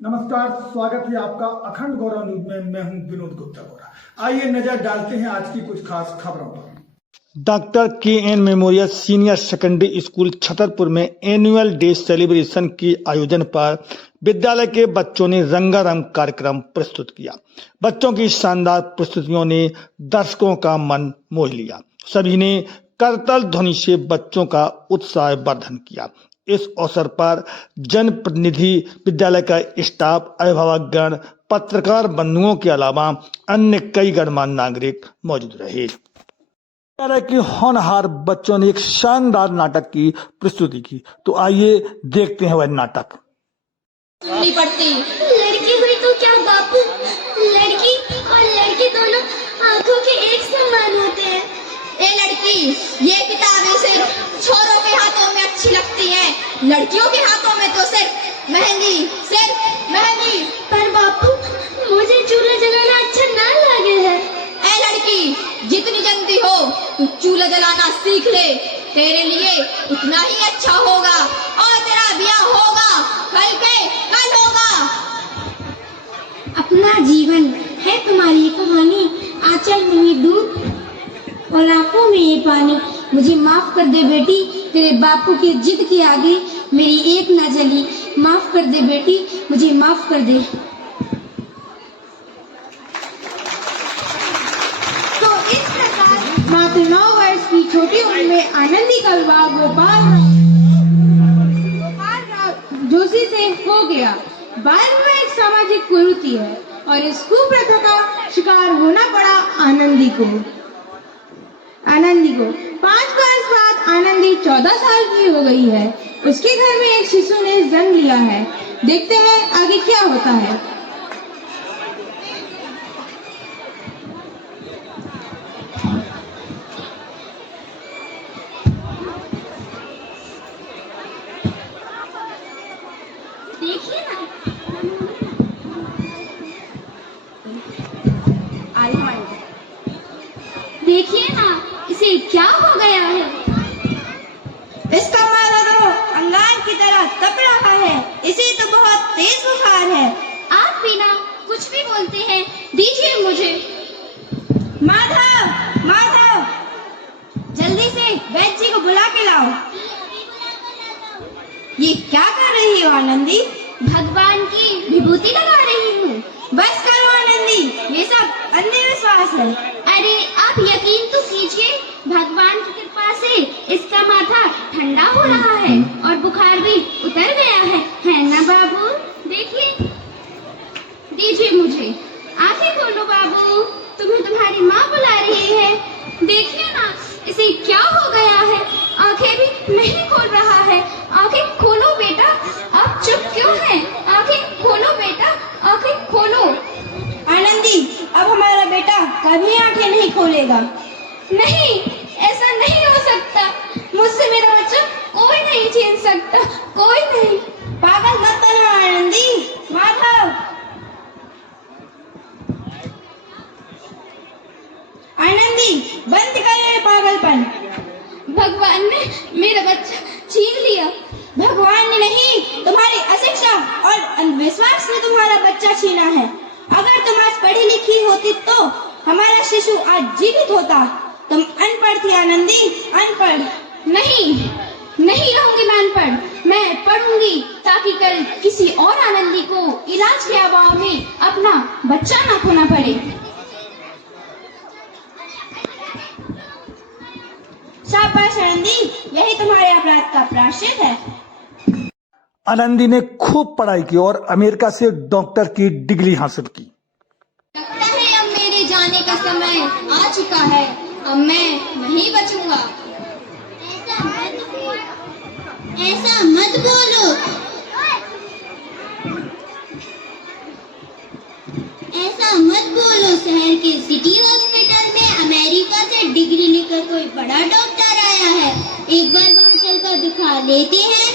नमस्कार, स्वागत है आपका अखंड गौरव न्यूज में। मैं हूं विनोद गुप्ता गौरा। आइए नजर डालते हैं आज की कुछ खास खबरों पर। Doctor K N memorial senior secondary school Chhatarpur में एनुअल डे सेलिब्रेशन के आयोजन पर विद्यालय के बच्चों ने रंगारंग कार्यक्रम प्रस्तुत किया। बच्चों की शानदार प्रस्तुतियों ने दर्शकों का मन मोह लिया। सभी ने करताल ध्वनि से बच्चों का उत्साह वर्धन किया। इस अवसर पर जनप्रतिनिधि, विद्यालय का स्टाफ, अभिभावकगण, पत्रकार बंधुओं के अलावा अन्य कई गणमान्य नागरिक मौजूद रहे। विद्यालय के होनहार बच्चों ने एक शानदार नाटक की प्रस्तुति की। तो आइए देखते हैं वह नाटक। सुननी पड़ती। लड़की हुई तो क्या बापू, लड़की और लड़की दोनों आंखों के एक समान होते हैं। ए लड़की, ये किताबें सिर्फ छोरों के हाथों में अच्छी लगती हैं, लड़कियों के हाथों में तो सिर्फ मेहंदी। पर बापू, मुझे चूल्हा जलाना अच्छा ना लगे है। ए लड़की, जितनी जल्दी हो तू चूल्हा जलाना सीख ले, तेरे लिए उतना ही अच्छा होगा और तेरा ब्याह होगा कल होगा। अपना जीवन है तुम्हारी कहानी, आंचल में ही दूध और आंखों में ये पानी। मुझे माफ कर दे बेटी, तेरे बापू की जिद के आगे मेरी एक ना जली। माफ कर दे बेटी, मुझे माफ कर दे। तो इस प्रकार मात्र 9 वर्ष की छोटी उम्र में आनंदी का विवाह गोपाल राव जोशी से हो गया। बाल एक सामाजिक कुरीति है और इस कुप्रथा का शिकार होना पड़ा आनंदी को। 5 वर्ष बाद आनंदी 14 साल की हो गई है। उसके घर में एक शिशु ने जन्म लिया है। देखते हैं आगे क्या होता है। देखिए ना, देखिए ना, इसे क्या हो गया है। इसका मारा तो अंगार की तरह तप रहा है, इसे तो बहुत तेज बुखार है। आप बिना कुछ भी बोलते हैं, दीजिए मुझे। माधव, जल्दी से वैद्य जी को बुला के लाओ। ये क्या कर रही हो आनंदी? भगवान की विभूति लगा रही हूँ। बस करो आनंदी, ये सब अंधविश्वास है। अरे आप यकीन तो कीजिए, भगवान की कृपा से इसका माथा ठंडा हो रहा है और बुखार भी उतर गया है ना बाबू? देखिए, दीजिए मुझे। आंखें खोलो बाबू, तुम्हें तुम्हारी माँ बुला रही है। देखिए ना, इसे क्या हो गया है, आंखें भी नहीं खोल रहा है। आंखें खोलो बेटा, आप चुप क्यों हैं? आंखें खोलो बेटा, आंखें खोलो। आनंदी, अब हमारा बेटा कभी आंखें नहीं खोलेगा। नहीं, ऐसा नहीं हो सकता। मुझसे मेरा बच्चा कोई नहीं छीन सकता, कोई नहीं। पागल मत बनो आनंदी। माधव, आनंदी, बंद कर ये पागलपन। भगवान ने मेरा बच्चा छीन लिया। भगवान ने नहीं, तुम्हारी अशिक्षा और अंधविश्वास ने तुम्हारा बच्चा छीना है। अगर तुम आज पढ़ी लिखी होती तो हमारा शिशु आज जीवित होता। तुम अनपढ़ थी आनंदी, अनपढ़। नहीं रहूंगी मैं अनपढ़। मैं पढ़ूंगी ताकि कल किसी और आनंदी को इलाज के अभाव में अपना बच्चा ना खोना पड़े। शाबाश आनंदी, यही तुम्हारे अपराध का प्रायश्चित है। आनंदी ने खूब पढ़ाई की और अमेरिका से डॉक्टर की डिग्री हासिल की। लगता है अब मेरे जाने का समय आ चुका है। अब मैं नहीं बचूंगा। ऐसा मत बोलो। शहर के सिटी हॉस्पिटल में अमेरिका से डिग्री लेकर कोई बड़ा डॉक्टर आया है। एक बार वहाँ चलकर दिखा लेते हैं।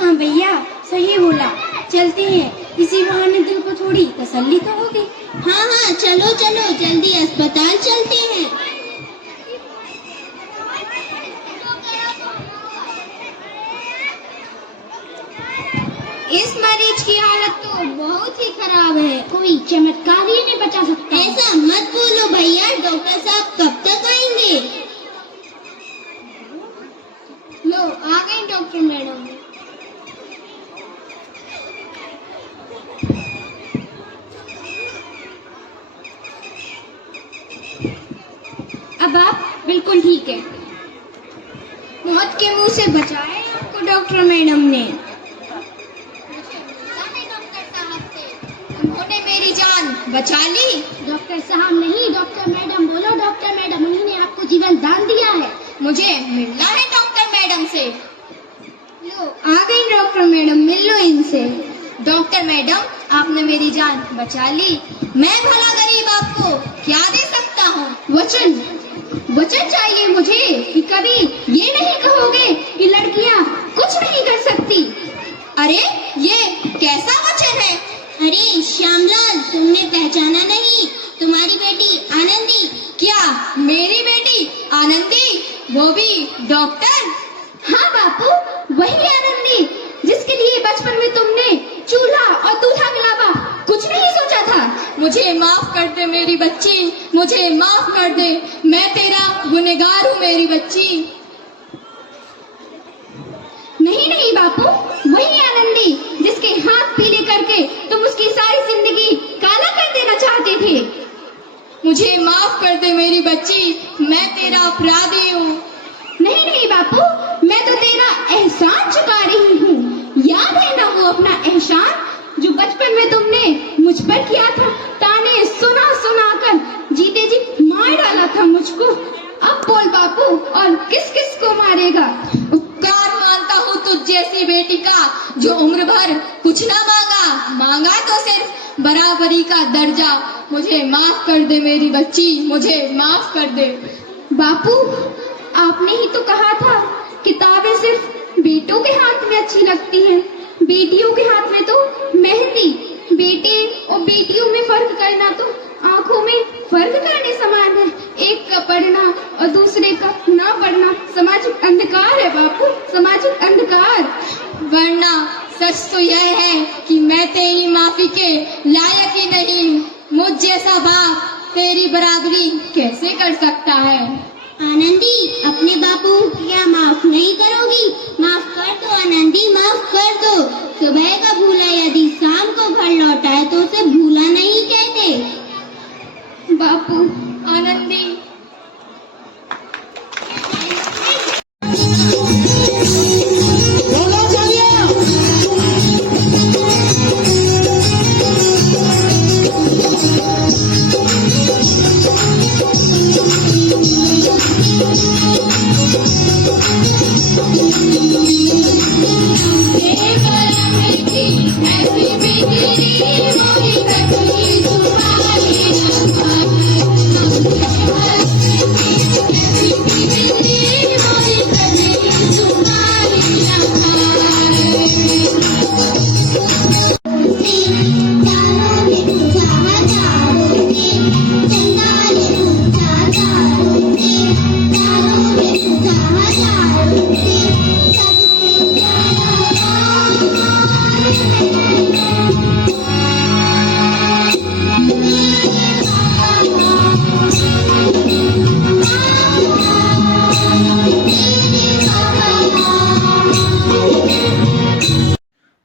हाँ भैया, सही बोला, चलते हैं। इसी बहाने दिल को थोड़ी तसल्ली तो होगी। हाँ, चलो जल्दी अस्पताल चलते हैं। इस मरीज की हालत तो बहुत ही खराब है। कोई चमत्कार ही नहीं बचा सकता। ऐसा मत बोलो भैया, डॉक्टर साहब कब तक आएंगे? लो आ गई डॉक्टर मैडम। अब आप बिल्कुल ठीक है। मौत के मुंह से बचाया आपको डॉक्टर मैडम ने। डॉक्टर साहब से उन्होंने मेरी जान बचा ली। डॉक्टर साहब नहीं, डॉक्टर मैडम बोलो। डॉक्टर मैडम, उन्होंने आपको जीवन दान दिया है। मुझे मिलना है डॉक्टर मैडम से। लो आ गई डॉक्टर मैडम, मिल लो इनसे। डॉक्टर मैडम, आपने मेरी जान बचा ली। मैं भला गरीब आपको क्या दे सकता हूँ? वचन चाहिए मुझे कि कभी ये नहीं कहोगे कि लड़कियां कुछ नहीं कर सकती। अरे ये कैसा वचन है? अरे श्यामलाल, तुमने पहचाना नहीं? तुम्हारी बेटी आनंदी। क्या मेरी बेटी आनंदी? वो भी डॉक्टर? हाँ बापू, वही आनंदी जिसके लिए बचपन में तुमने चूल्हा और दूल्हा के अलावा कुछ नहीं सोचा था। मुझे माफ कर दे मेरी बच्ची, मुझे माफ कर दे। मैं तेरा गुनहगार हूँ मेरी बच्ची। नहीं बापू, वही आनंदी जिसके हाथ पीले करके तुम उसकी सारी जिंदगी काला कर देना चाहते थे। मुझे माफ कर दे मेरी बच्ची, मैं तेरा अपराधी हूँ। नहीं बापू, मैं तो तेरा एहसान चुका रही हूँ। याद है ना वो अपना एहसान जो बचपन में तुमने मुझ पर किया था? ताने सुना कर जीते जी मार डाला था मुझको। अब बोल बापू, और किस किस को मारेगा? उपकार मानता हूँ तुझ जैसी बेटी का, जो उम्र भर कुछ ना मांगा तो सिर्फ बराबरी का दर्जा। मुझे माफ कर दे मेरी बच्ची, मुझे माफ कर दे। बापू, आपने ही तो कहा था किताबें सिर्फ बेटों के हाथ में अच्छी लगती हैं, बेटियों के हाथ में तो मेहंदी। बेटे और बेटियों में फर्क करना तो आंखों में फर्क करने समान है। एक का पढ़ना और दूसरे का ना पढ़ना सामाजिक अंधकार है बापू, सामाजिक अंधकार। वरना सच तो यह है कि मैं तेरी माफी के लायक ही नहीं हूँ। मुझ जैसा बाप तेरी बराबरी कैसे कर सकता है? आनंदी, अपने बापू क्या माफ नहीं करोगी? माफ कर दो आनंदी, माफ कर दो। सुबह का भूला यदि शाम को घर लौटाए तो उसे भूला नहीं कहते। बापू, आनंदी।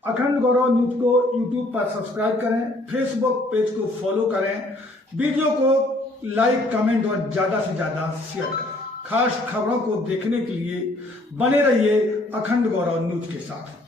अखंड गौरव न्यूज को यूट्यूब पर सब्सक्राइब करें, फेसबुक पेज को फॉलो करें, वीडियो को लाइक, कमेंट और ज्यादा से ज्यादा शेयर करें। खास खबरों को देखने के लिए बने रहिए अखंड गौरव न्यूज के साथ।